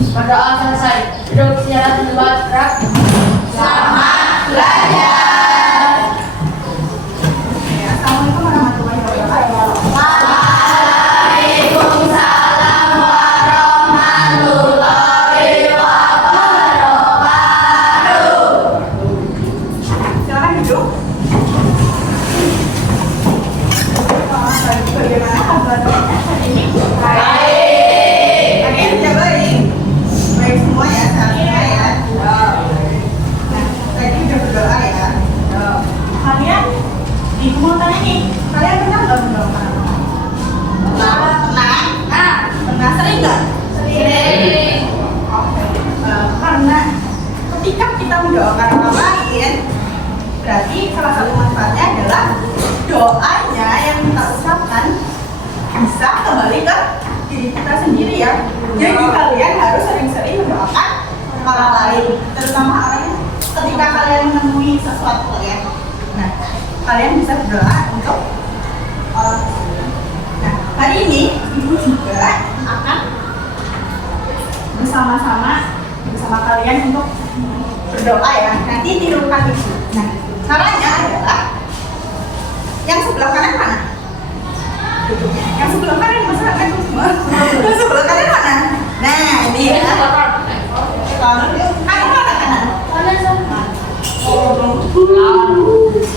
Berdoa selesai. Duduk siaran tempat gerak. Selamat belajar. Assalamualaikum warahmatullahi wabarakatuh. Waalaikumsalam warahmatullahi wabarakatuh. Silakan duduk. Bagaimana kabarnya hari ini? Baik. Kalian sudah baik? Baik semua ya, sehat semua ya. Nah, tadi udah berdoa ya. Kalian ibu mau tanya nih, kalian pernah nggak mendoakan orang? Pernah? Pernah sering nggak? Sering. Oke. Karena ketika kita mendoakan orang lain, berarti salah satu manfaatnya adalah doanya yang kita ucapkan bisa kembali ke diri kita sendiri ya. Jadi kalian harus sering-sering mendoakan orang lain, terutama orang yang ketika kalian menemui sesuatu ya. Nah, kalian bisa berdoa untuk orang tersebut. Nah, hari ini ibu juga akan bersama kalian untuk berdoa ya. Nanti tirukan ibu. Nah, caranya adalah yang sebelah kanan mana? Duduknya. Yang sebelah kanan masalahkan semua. Yang sebelah kanan mana? Nah, ini ya. Kanan mana kanan?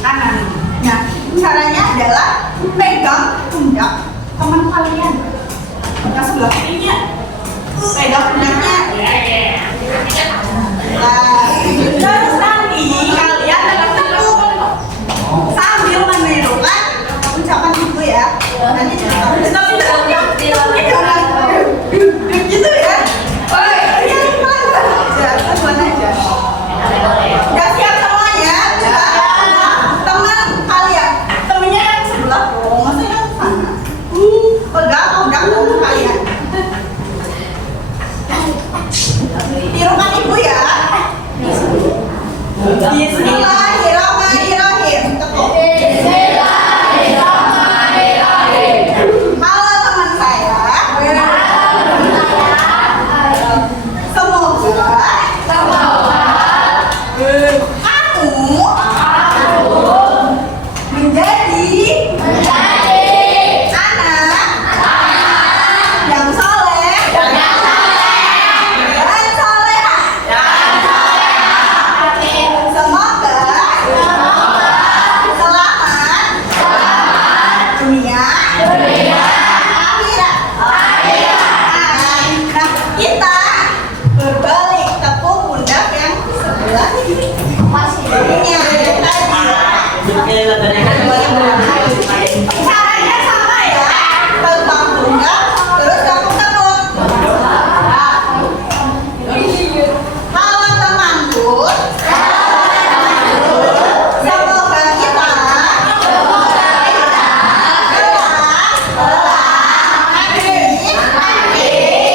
Kanan. Nah, caranya adalah pegang pundak teman kalian. Yang sebelah kirinya pegang pundaknya. Nah, terus nanti kalian tegak-teguk sambil menirukan ucapan ibu ya. Nanti tapi gitu ya. Pelan aja. Udah siap semuanya? Teman kalian, temennya yang sebelah dong, maksudnya yang sana. Pegang pundak teman kalian. Tirukan ibu ya. Bismillahirrahmanirrahim. Ketuk. Halo teman saya. Semoga kamu menjadi anak yang soleh dan soleha. Semoga selamat dunia akhirat. Nah, kita berbalik tepuk pundak yang sebelah kirinya. Caranya sama ya, pegang pundak terus tepuk-tepuk. Halo temanku, semoga kita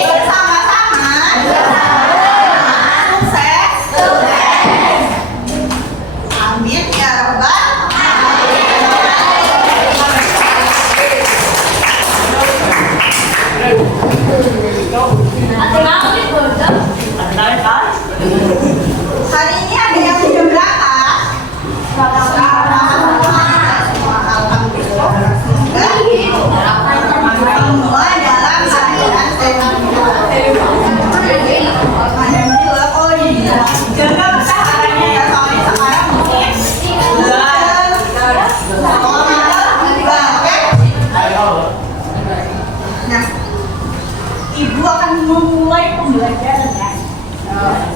bersama-sama sukses. Amin ya rabbal hari ini ada yang sudah berangkat. Alhamdulillah. Semua dalam keadaan sehat. Alhamdulillah. Oh iya, jaga kesehatannya ya, soalnya sekarang mungkin bulan sekolah juga, oke? Nah, ibu akan memulai pembelajaran ya.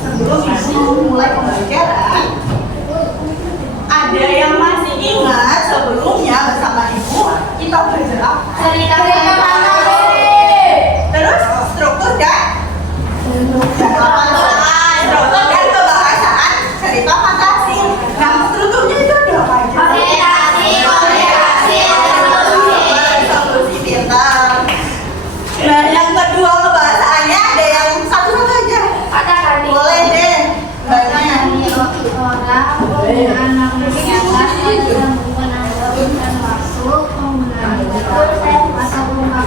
Sebelum ibu memulai pembelajaran, ada yang masih ingat sebelumnya bersama ibu kita belajar apa? Cerita Terus struktur dan kebahasaan cerita fantasi. Nah, strukturnya itu ada apa aja? Solusi pintar. Nah, yang kedua kebahasaannya ada yang satu-satu aja. Boleh deh. Banyak. Anak yang masuk, menggunakan betul, saya masuk rumah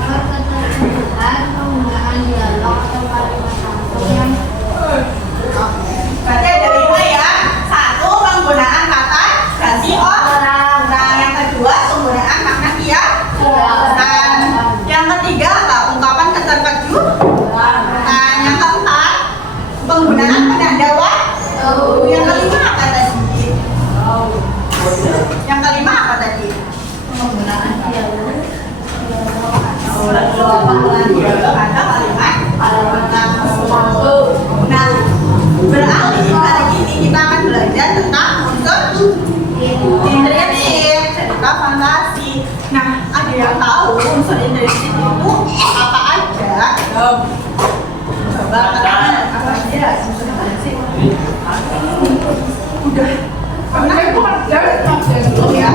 panggilan ada kalimat satu. Nah, beralih kali ini kita akan belajar tentang unsur intrinsik serta fantasi. Nah, ada yang tahu unsur intrinsik itu apa aja? Coba katakan apa aja unsur intrinsik? Udah pernah belum ya?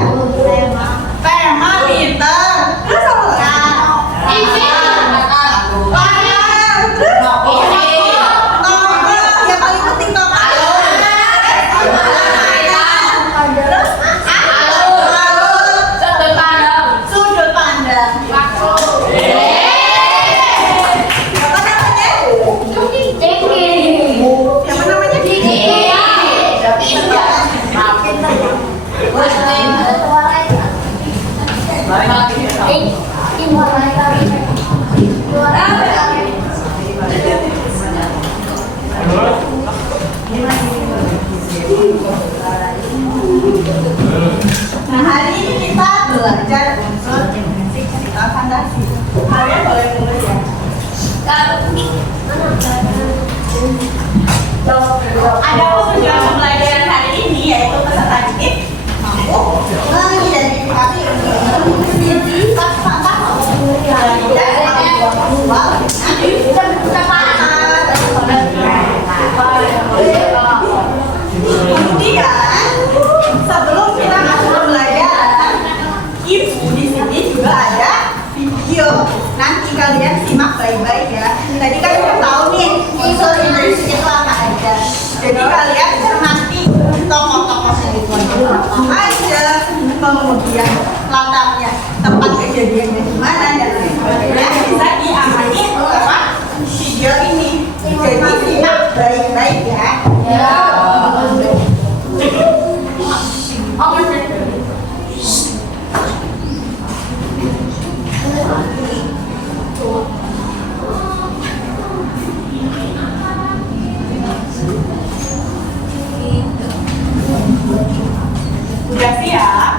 Tema pinter. Terus apa lagi? Terus nomor yang paling penting nomor. Terus sudut pandang. Siapa namanya? Siapa namanya? Nah, hari ini kita belajar unsur intrinsik serta fantasi. Kalian boleh mulai ya. Ada tujuan pembelajaran hari ini yaitu peserta didik mampu mengidentifikasi identitas fantasi dan visual. Kemudian sebelum kita masuk ke pembelajaran, ibu di sini juga ada video. Nanti kalian simak baik-baik ya. Tadi kan udah tahu nih unsur intrinsik itu apa aja. Jadi kalian cermati tokoh-tokohnya itu apa aja, kemudian latarnya, tempat kejadiannya di mana dan lain sebagainya bisa diamati lewat video ini. Jadi simak baik-baik ya. Udah siap?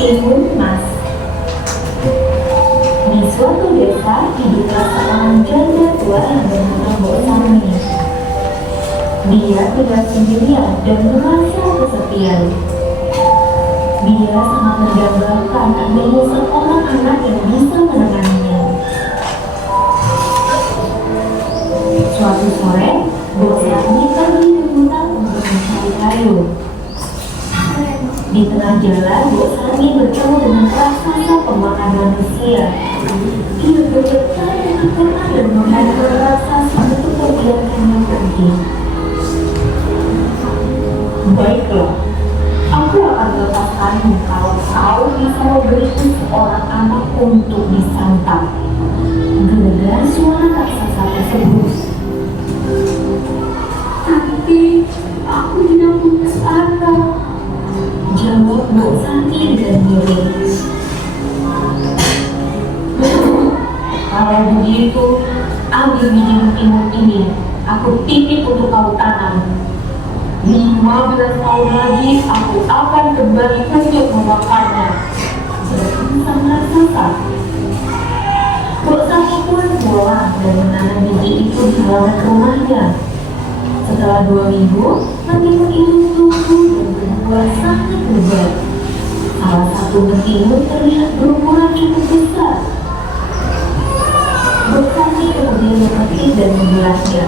Timun Mas. Di suatu desa hiduplah seorang janda tua yang bernama Mbok Sami. Dia tinggal sendirian dan merasa kesepian. Dia sangat mendambakan adanya seorang anak yang bisa menemaninya. Suatu sore, Mbok Sami pergi ke hutan untuk mencari kayu. Di tengah jalan, Mbok Sami bertemu dengan raksasa pemakan manusia. Ia bergetar dengan keras dan menghajar raksasa untuk membiarkannya pergi. Baiklah, aku akan melepaskanmu kalau kau bisa memberiku seorang anak untuk disantap. Geledar suara raksasa tersebut. Tapi aku tidak punya anak, jawab Mbok Sami dengan miring. Kalau begitu, ambil biji timun ini, aku titip untuk kau tanam. 15 tahun lagi aku akan kembali untuk memakannya. Sang raksasa. Mbok Sami pun pulang dan menanam biji itu di halaman rumahnya. Setelah 2 minggu, mentimun itu tumbuh dan berbuah sangat lebat. Salah satu mentimun terlihat berukuran cukup besar. Mbok Sami kemudian memetik dan membelahnya.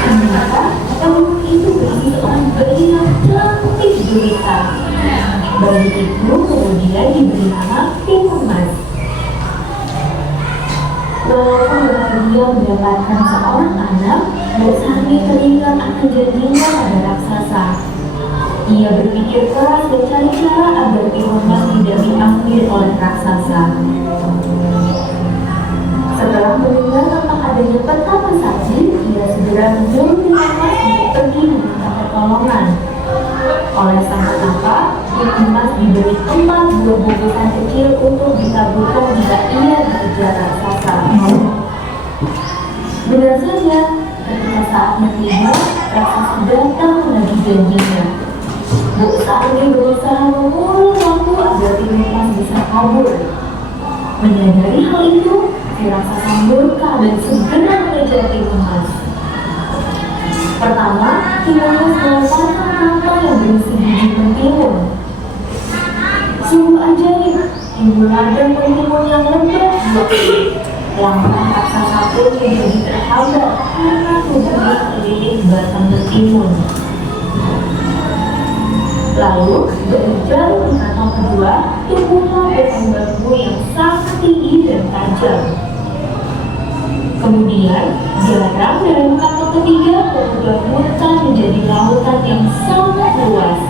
Ternyata mentimun itu berisi seorang bayi yang cantik jelita. Bayi itu kemudian diberi nama Timun Mas. Walaupun bahagia mendapatkan seorang anak, Mbok Sami teringat akan janjinya pada raksasa. Ia berpikir keras dan cari cara agar Timun Mas tidak diambil oleh raksasa. Setelah mendengar tentang adanya petaka saksi, ia segera menyuruh Timun Mas untuk pergi meminta pertolongan. Oleh sang petaka, Timun Mas diberi 4 buah bungkusan kecil untuk ditaburkan jika ia dikejar raksasa. Benar saja, ketika saatnya tiba, raksasa datang menagih janjinya. Sardi berusaha mengulur waktu agar Timumas bisa kabur. Menyadari hal itu, si raksasa murka dan segera mengejar Timumas. Pertama, Timumas melemparkan kata yang berisi biji mentimun. Sungguh ajaib, ibu ladang mentimun yang lembut. Langkah raksasa pun menjadi terhambat karena tubuhnya terlilit batang mentimun. Lalu, berjalan ke kata kedua, tumbuhlah batang bambu yang sangat tinggi dan tajam. Kemudian, garam dalam kata ketiga membuat hutan menjadi lautan yang sangat luas.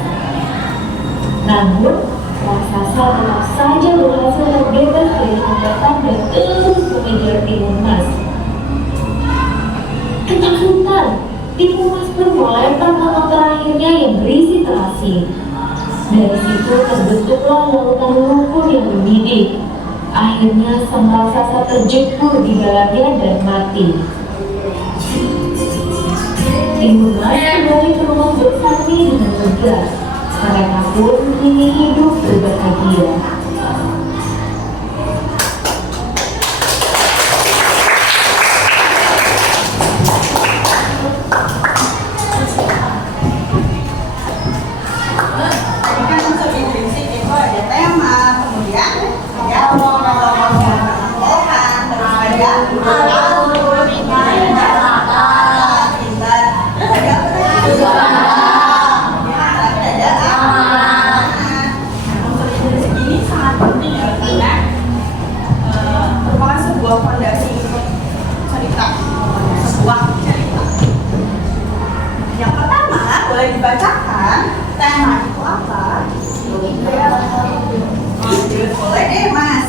Namun, raksasa tetap saja berhasil terbebas dari hambatan dan terus mengejar Timumas. Ketakutan, Timumas pun melempar kata terakhirnya yang berisi terasi. Dari situ terbentuklah lautan lumpur yang mendidih. Akhirnya sang raksasa terjebur di dalamnya dan mati. Timumas kembali ke rumah bersani dengan lega. Mereka pun kini hidup berbahagia. Tadi kan lebih prinsip itu ada tema, kemudian ada tokoh-tokoh, terus ada alur, pintar, terus ada apa lagi? Ada amanah. Unsur prinsip ini sangat penting ya karena merupakan sebuah fondasi cerita, sebuah cerita. Yang pertama boleh dibacakan tema itu apa? Ide boleh deh mas.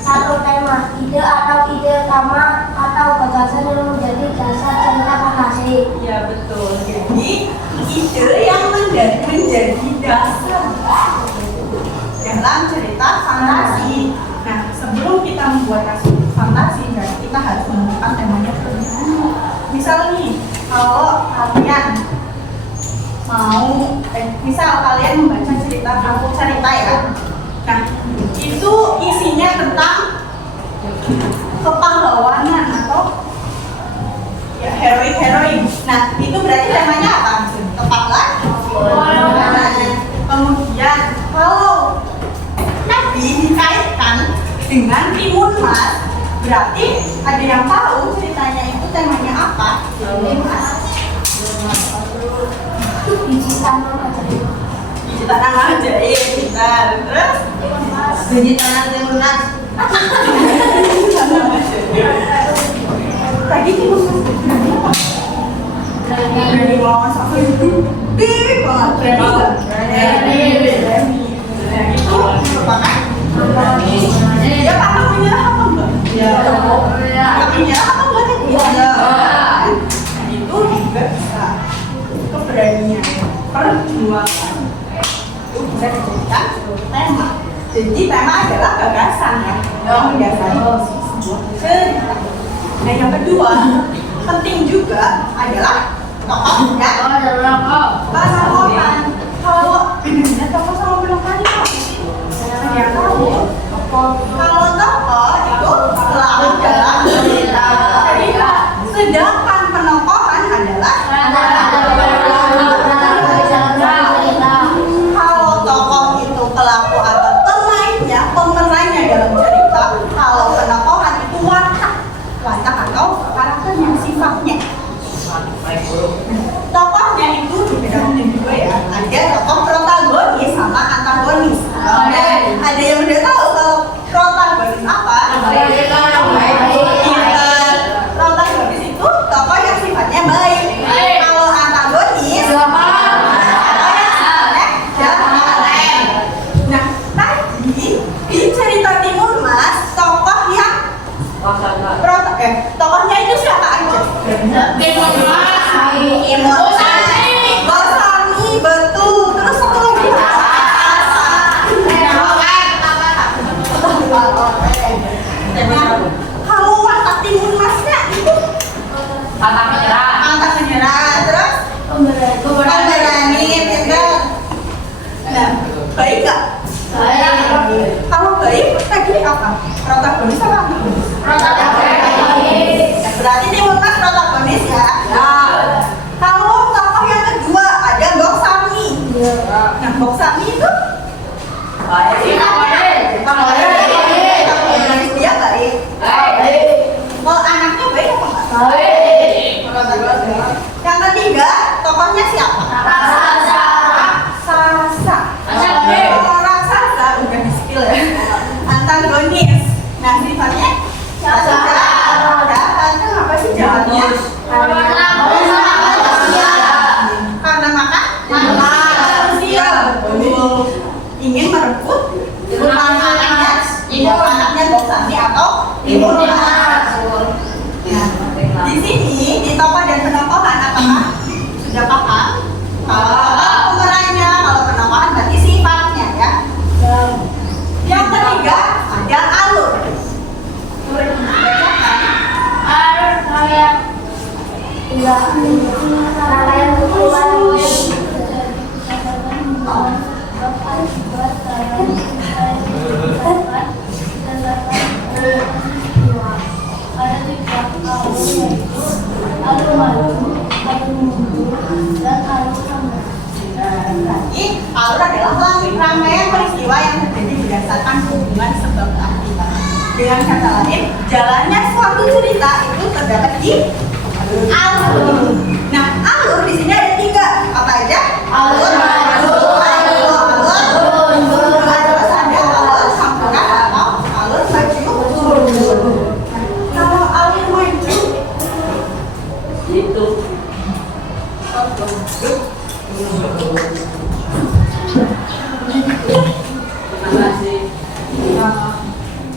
Satu tema, ide atau ide utama atau gagasan yang menjadi dasar cerita fantasi. Ya betul. Jadi ide yang menjadi dasar dalam cerita fantasi. Nah sebelum kita membuat fantasi, kita harus menemukan temanya terlebih dahulu. Misal nih, kalau kalian misal kalian membaca cerita ya. Nah, itu isinya tentang kepahlawanan atau ya heroik. Nah, itu berarti temanya apa? Tepatlah kepahlawanan. Kemudian kalau tadi dikaitkan dengan Timumas, berarti ada yang tahu ceritanya itu temanya apa? Timumas. Biji tanam ajaib. Biji tanam ajaib, pintar. Terus? Biji tanam Timunas. Tadi Timunas berani melawan sampai gede banget. Berani. Itu merupakan dia pantang menyerah apa enggak? Pantang menyerah apa enggak? Iya. Itu juga bisa keberanian, perjuangan itu bisa dijadikan tema. Jadi tema adalah gagasan ya, yang mendasari sebuah cerita. Nah yang kedua penting juga adalah tokoh dan penokohan. Kalau tokoh sama penokohan itu apa sih? Saya tahu. Kalau tokoh itu selalu dalam cerita. Sedangkan penokohan adalah kalau tokoh itu pelaku atau pemerannya dalam cerita. Kalau penokohan itu watak atau karakternya, sifatnya. Tokohnya itu dibagi dua ya. Ada tokoh protagonis baik nggak? Baik. Kalau baik tadi apa? Protagonis apa antagonis? Protagonis. Ya, berarti Timur Mas protagonis ya. Kalau tokoh yang kedua ada Mbok Sami. Nah, Mbok Sami itu protagonis dia baik. Kalau anaknya baik apa enggak? Yang ketiga, tokohnya siapa? Sasa. Kalau raksasa udah di skill ya. Antagonis. Nah, sifatnya jahat. Kenapa sih jahatnya? Karena makan manusia. Betul. Ingin merebut anaknya Mbok Sami atau Timur Mas. Nah, di sini di tokoh dan penokohan apakah sudah paham? Kalau pemerannya, kalau penokohan berarti sifatnya ya. Yang ketiga ada alur. Jadi alur adalah rangkaian peristiwa yang terjadi berdasarkan hubungan sebab akibat. Dengan kata lain, jalannya suatu cerita itu terdapat di alur. Nah, alur di sini ada 3. Apa aja? Alur maju, alur mundur, terus ada alur campuran atau alur maju mundur. Kalau alur maju Itu.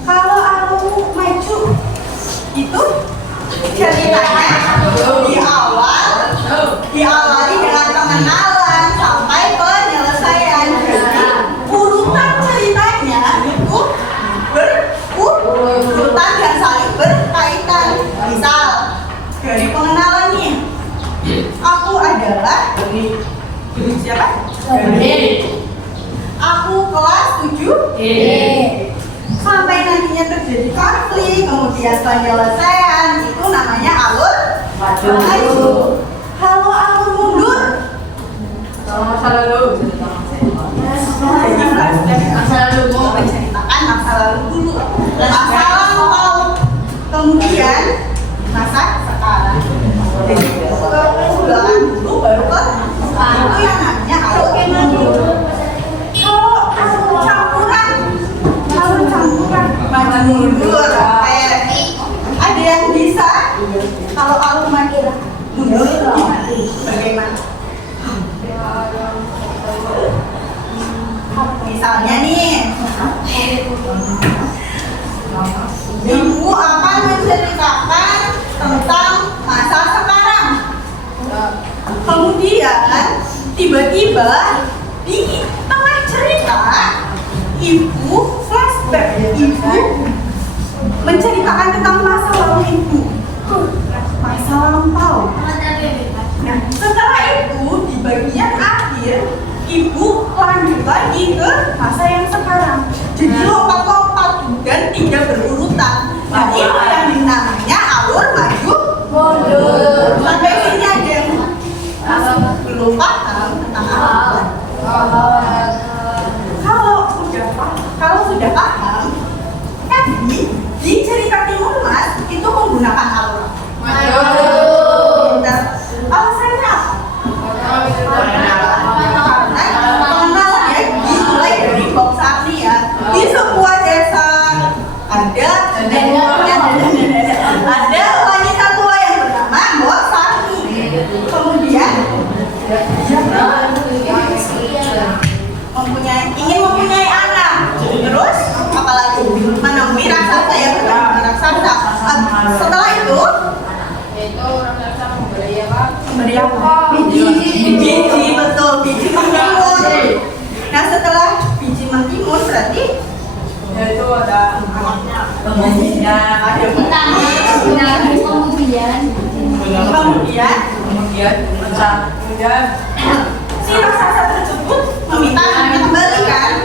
kalau alur maju itu ceritanya diawali dengan pengenalan sampai penyelesaian. Jadi urutan ceritanya itu berurutan dan saling berkaitan. Misal dari pengenalan nih, aku adalah siapa? Aku kelas 7 sampai nantinya terjadi konflik, kemudian penyelesaian, itu namanya alur maju. Kalau alur mundur, jadi masa lalu mau menceritakan masa lalu dulu, masa lampau, kemudian masa sekarang. Jadi ke belakang dulu baru ke sekarang, itu yang namanya alur mundur. Kalau alur campuran maju mundur, ada yang bisa. Kalau alur maju mundur bagaimana? Misalnya nih, ibu akan menceritakan tentang masa sekarang. Kemudian tiba-tiba di tengah cerita ibu flashback, ibu menceritakan tentang masa lalu ibu, masa lampau. Nah, setelah itu di bagian akhir ibu lanjut lagi ke masa yang sekarang. Jadi lompat-lompat dan tidak berurutan. Nah, itu yang dinamanya alur maju mundur. Sampai sini ada yang belum paham tentang alur. Kalau sudah paham, tadi di cerita Timur Mas itu menggunakan alur maju. Alasannya apa? Karena ya dimulai dari Mbok Sami ya. Di sebuah desa ada wanita tua yang bernama Mbok Sami. Kemudian ingin mempunyai anak. Terus apalagi menemui raksasa yang bernama raksasa. Setelah itu raksasa memberi apa? Biji, betul, biji mentimun. Nah, setelah biji mentimun berarti ya itu ada anaknya, kemudian ada kemudian si raksasa tersebut meminta anaknya kembali kan.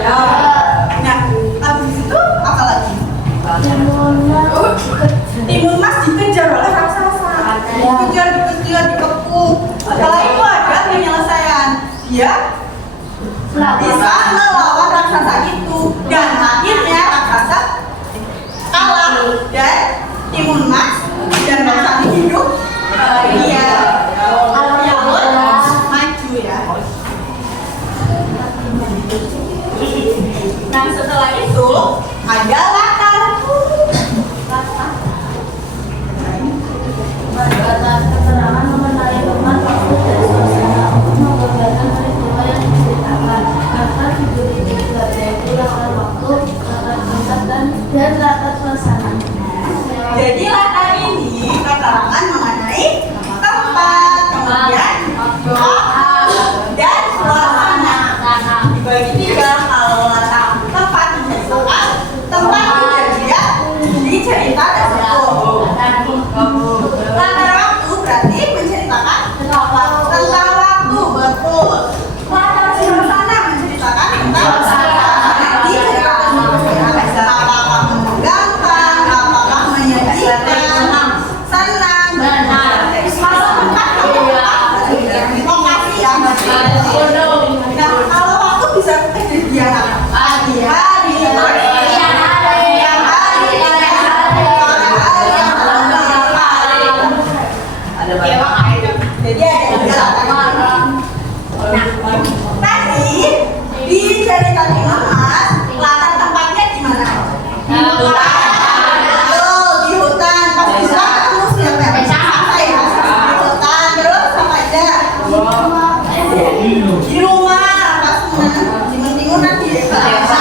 Nah setelah itu ada latar. Atas keterangan mengenai teman waktu dan suasana untuk menggambarkan peristiwa yang diceritakan. Latar juga yaitu latar waktu, latar tempat dan latar suasana. Jadi latar ini keterangan mengenai tempat, kemudian waktu dan suasana. Dibagi tiga. Kalau latar tempat menceritakan tempat kejadian dicerita tersebut. Latar waktu berarti menceritakan tentang waktu, betul. Latar suasana menceritakan tentang suasana diceritakan. Apakah menegangkan, apakah menyedihkan, senang, kalau tempat lokasi ya. Nah kalau waktu bisa kejadian apa? Pagi hari, siang hari, jadi ada tiga latar. Nah, tadi di cerita di Mas, latar tempatnya di mana? Di hutan. Pas pulang ketemu siapa? Sampai ya. Di hutan, terus apa aja? Di rumah. Pas timun-timun nanti di desa.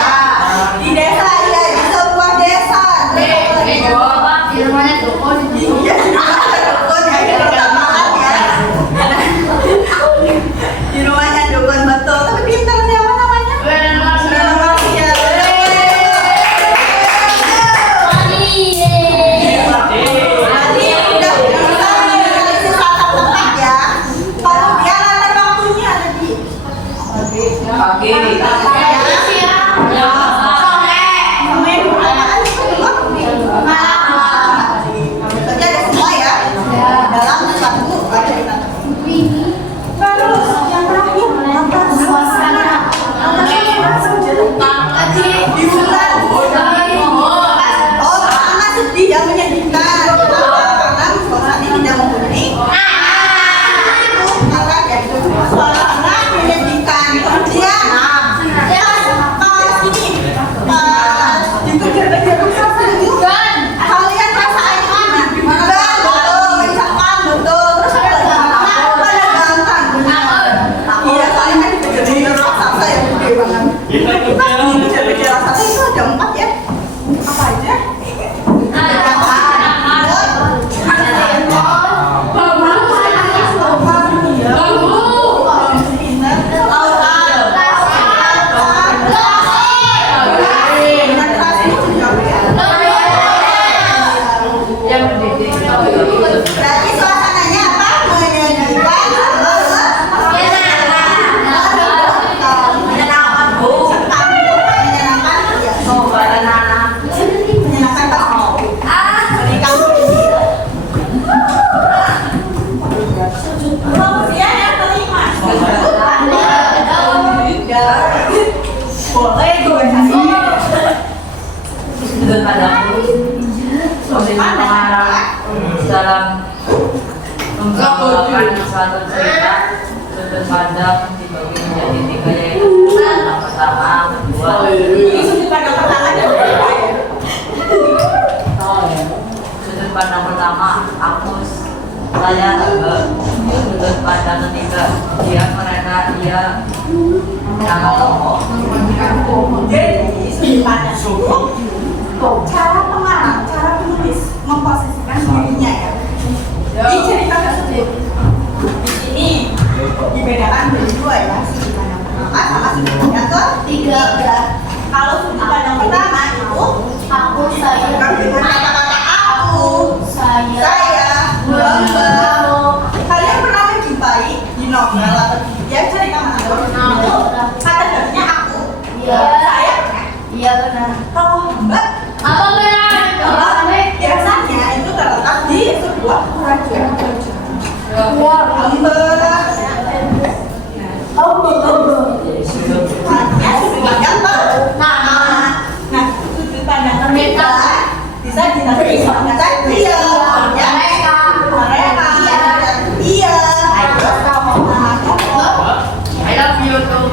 Di desa ya, di sebuah desa. Di rumahnya dukun. Iya, di rumahnya dukun ya, di pertambangan ya. Di rumahnya dukun betul. Tapi pintar siapa namanya? Renovasi ya. Tadi udah kita menganalisis latar tempat ya. Kemudian latar waktunya ada di Pagi. Sampai apaan itu dulu? Berarti ada semua ya. Dalam satu cerita. Terus yang terakhir latar suasana. Di hutan. Oh, karena sedih yang menyedihkan. Karena suasana tidak mempunyai. Maka ya itu suasana menyedihkan. Kemudian pas ini pas dikejar-kejar rusa itu kalian rasain mana? Betul, mencapai betul. Terus menegangkan, benar. Iya, kalian kan dikejar-kejar raksasa yang gede banget. Kita dikejar-kejar raksasa itu ada 4 ya. Apa aja? Berarti suasananya apa? Menyedihkan, menyenangkan, kemudian yang kelima, boleh gue kasih Sudut pandangku sebagai pengarang dalam menggambarkan suatu cerita. Sudut pandang dibagi menjadi 3 yaitu yang pertama, kedua. ini sudut pandang pertama dan kedua ya. Sudut pandang pertama, aku, saya, sudut pandang ketiga, dia, mereka, dia, sangat tokoh. Jadi sudut pandang itu cara pengarang, cara penulis memposisikan dirinya ya. Di cerita tersebut di sini dibedakan menjadi 2 ya, sudut pandang pertama sama sudut pandang ketiga. Kalau sudut pandang pertama itu Aku, saya, dengan kata-kata aku, saya, kalian pernah menjumpai di novel atau di dia cerita mana itu kata darinya aku, saya pernah. Iya benar. Kalau mbak, Apa benar? biasanya itu terletak di sebuah kerajaan. Artinya sudut pandang pertama. Nah, sudut pandang kedua bisa dilatih sama dia, ya mereka, dia, terus I love you too.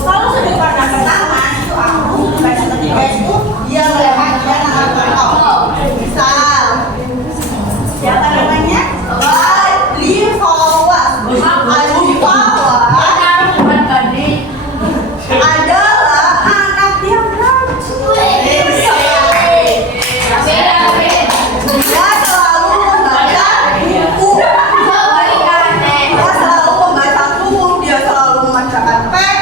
Kalau sudut pandang pertama itu aku, sudut pandang ketiga itu dia melihat dia sangat contoh. Misal, siapa namanya? Ali Fawaz. Ali Fawaz adalah anak yang rajin. Dia selalu membaca buku. Dia selalu membaca buku. Dia selalu mengerjakan PR.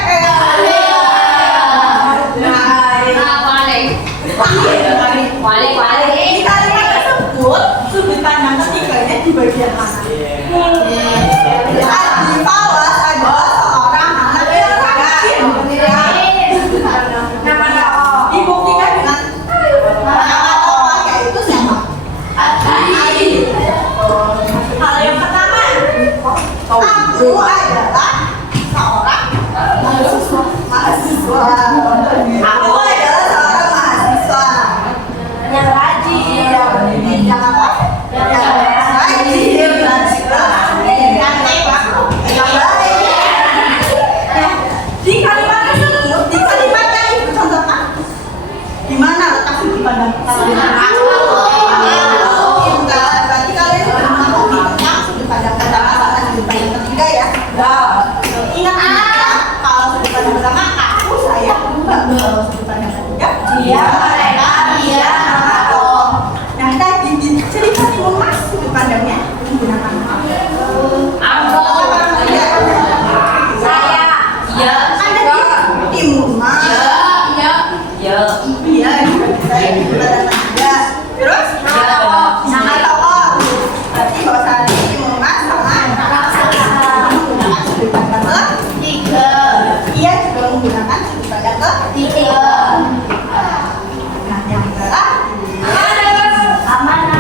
Di kalimat tersebut, sudut pandang ketiganya di bagian mana? Ali Fawaz adalah seorang anak yang rajin. Dibuktikan dengan nama tokoh yaitu siapa? Ali. Hal yang pertama, aku adalah seorang mahasiswa. Aku adalah seorang mahasiswa yang rajin, yang apa? Yang rajin, yang baik. Di kalimat tersebut, di kalimat yang ibu contohkan, di mana letak sudut pandang pertama? Berarti kalian sudah memahami tentang sudut pandang pertama sama sudut pandang ketiga ya. Ingat kalau sudut pandang pertama aku, saya, mbak. Kalau sudut pandang ketiga dia, mereka, dia, aku. Nah tadi di cerita Timun Mas sudut pandangnya menggunakan apa? Timun Mas. Iya, saya di sudut pandang ketiga. Terus sama tokoh. Berarti bahwa saat ini Timun Mas sama menggunakan sudut pandang ketiga. Ia juga menggunakan sudut pandang ketiga. Nah, yang terakhir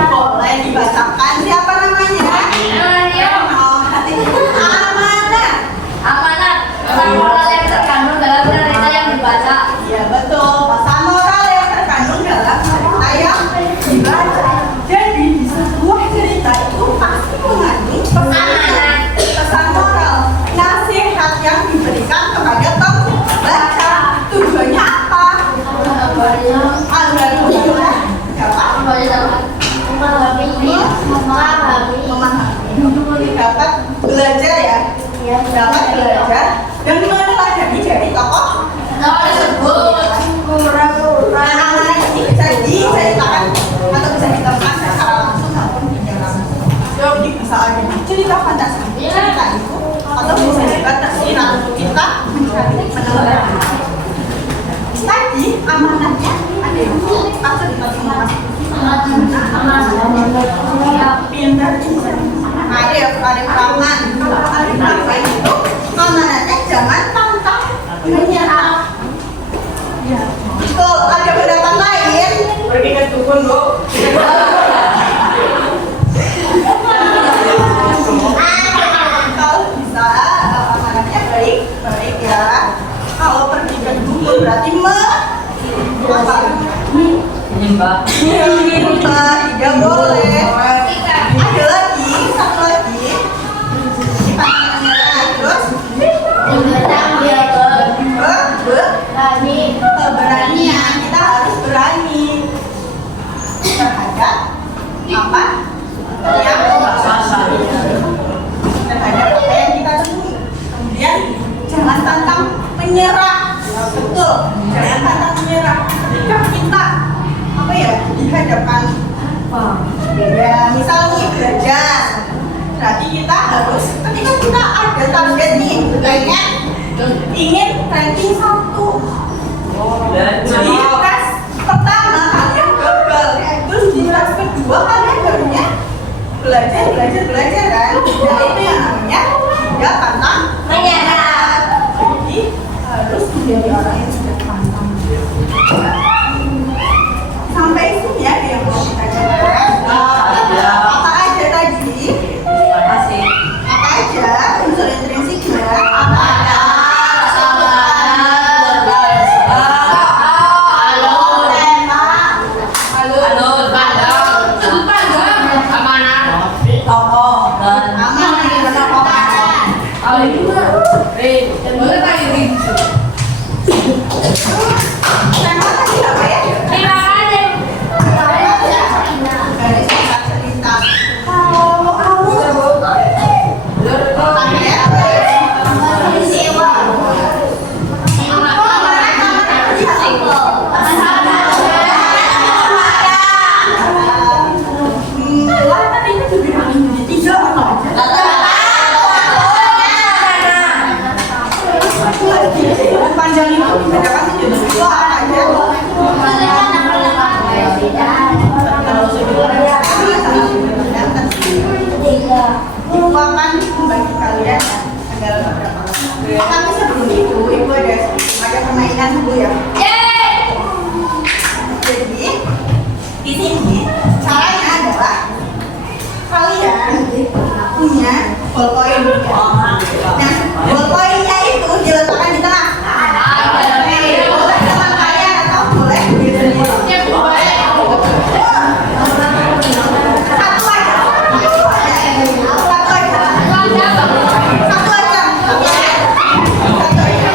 boleh dibacakan siapa namanya? Oh, hati Iya betul, pesan moral yang terkandung dalam cerita yang dibaca. Jadi di sebuah cerita itu pasti mengandung pesan moral, nasihat yang diberikan kepada pembaca. Tujuannya apa? Agar kita memahami, dapat belajar ya, dapat belajar dan meneladani dari tokoh tersebut. Nah, amanah ini bisa diceritakan atau bisa diterapkan secara langsung maupun tidak langsung. Jadi bisa ada cerita fantasi, cerita itu, atau bisa juga tersirat kita mencari peneladani. Tadi amanahnya ada yang atau dimasing-masing. Pintar Arif Rahman. Arif Rahman itu amanahnya jangan pantang menyerah. Ya. Kalau ada pendapat lain, pergi ke dukun Bu. Kalau bisa amanahnya baik ya. Kalau pergi ke dukun berarti menyembah tidak boleh. Ada lagi satu lagi terus keberanian. Kita harus berani terhadap apa yang terhadap apa yang kita temui. Kemudian jangan pantang menyerah. Betul, jangan pantang menyerah ketika kita apa ya dihadapkan ya misal nih belajar, berarti kita harus ketika kita ada target nih ingin ranking 1 di tes pertama kalian gagal, terus di tes kedua kalian barunya belajar kan, nah itu yang namanya tidak pantang menyerah. Jadi harus menjadi orang yang sudah pantang. Sampai sini ya yang mau kita jelaskan. Apa aja tadi? Apa aja unsur intrinsiknya? Apa ada? Boleh kayak gitu. Tema tadi apa ya? Terima kasih. Dari singkat cerita. Kalau aku panjang itu bedakan sih judul itu apa aja? Dituangkan bagi kalian ada beberapa. Tapi sebelum itu ibu ada permainan dulu ya. Jadi di sini caranya adalah kalian punya ballpoint. Nah, ballpointnya itu diletakkan di tengah. Boleh teman kalian atau boleh di sini. Satu aja.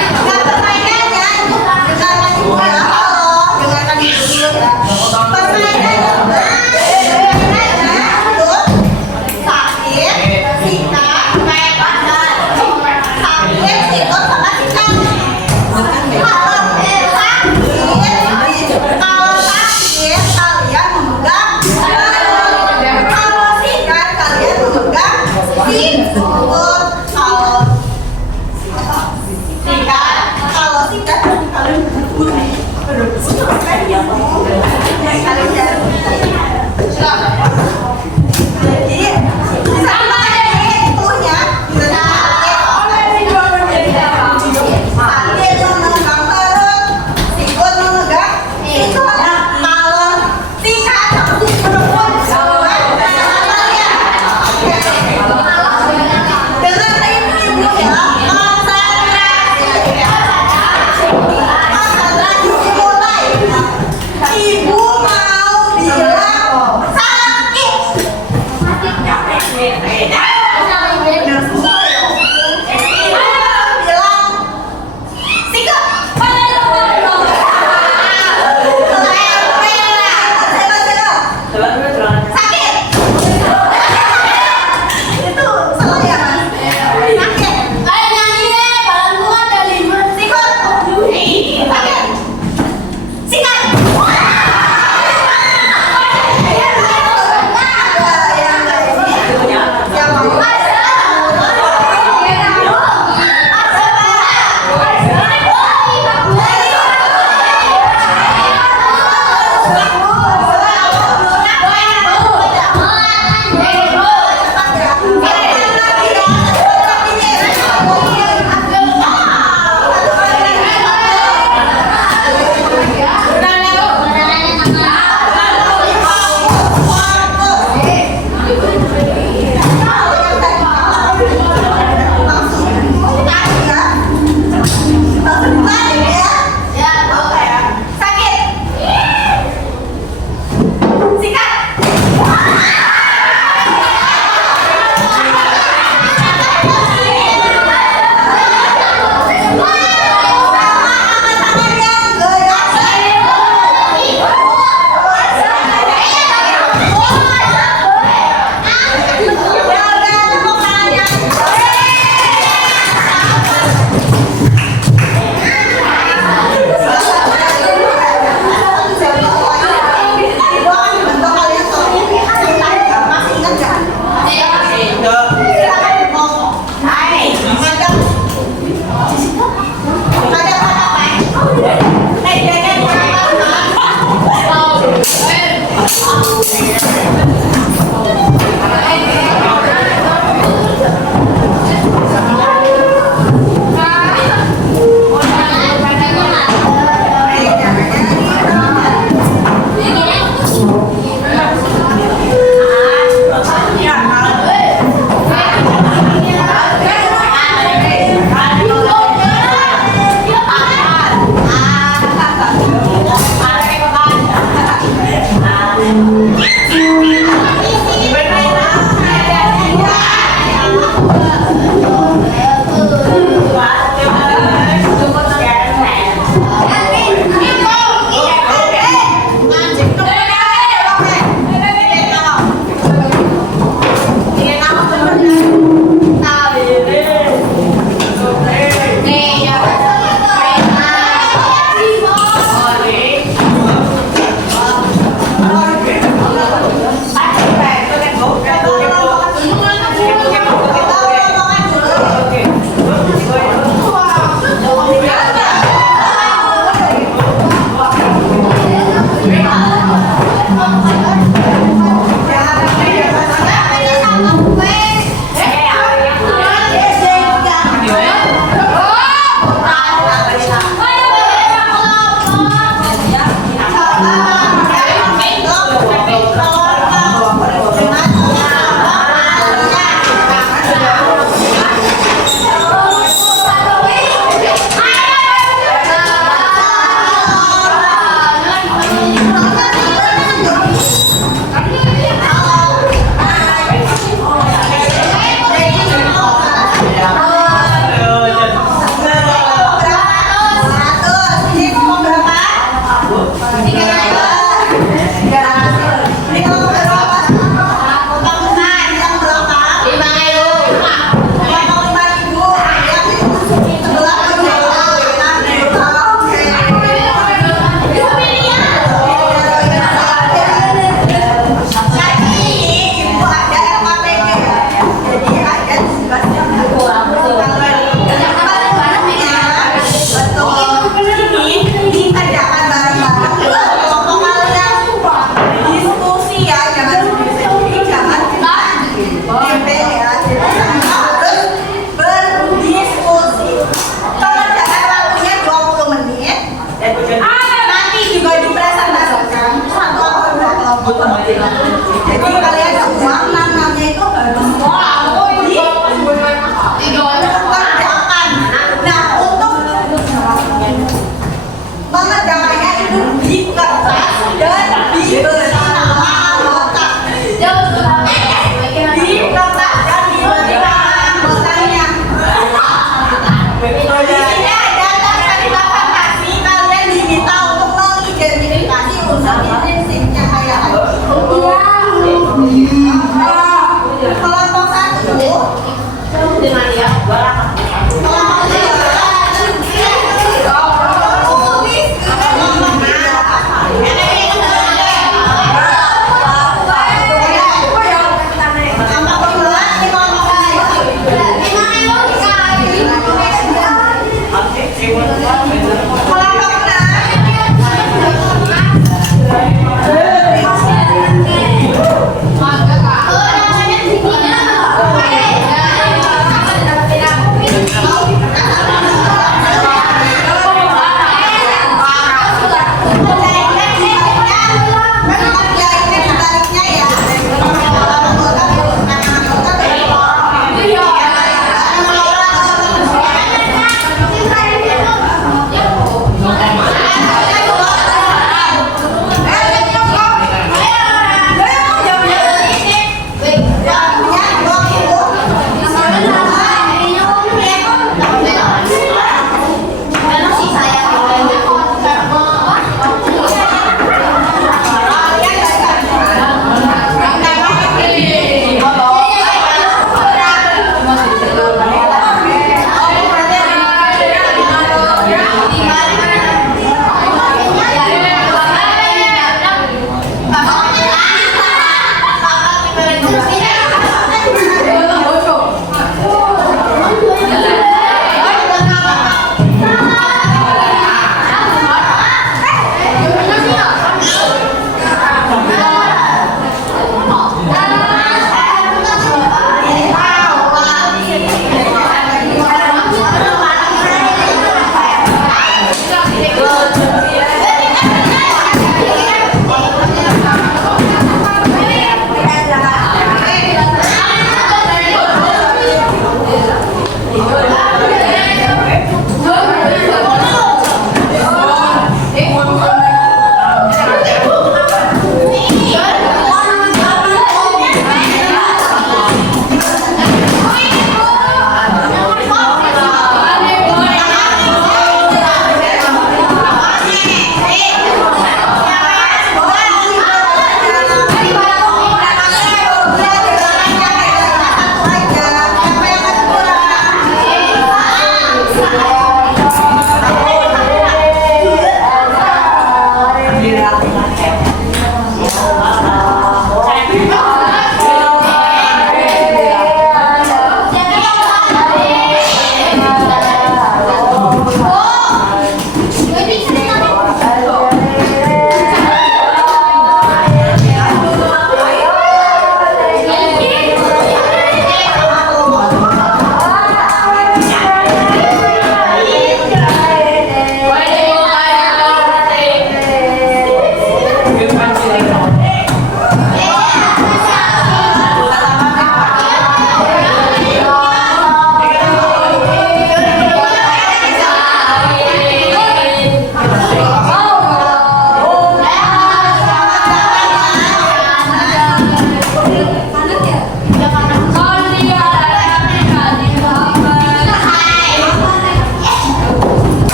Nah, permainannya itu dengarkan ibu ya. Dengarkan ibu dulu ya. Permainannya itu sakit, sikat, sakit, sikut, sama sikat. Kalau sakit kalian memegang, kalau sikat kalian memegang sikut. Kalau sikat kalian jadi sama aja itunya sakit memegang perut, sikut memegang itu. Kalau sikat sama sikut pun dengerin ibu ya, konsentrasi dimulai. Ibu mau bilang sakit. Bilang sikut. Sakit. Itu salah ya mas? Sakit. Kayak nyanyi deh, balanku ada 5. Sikut. Sakit. Sikat.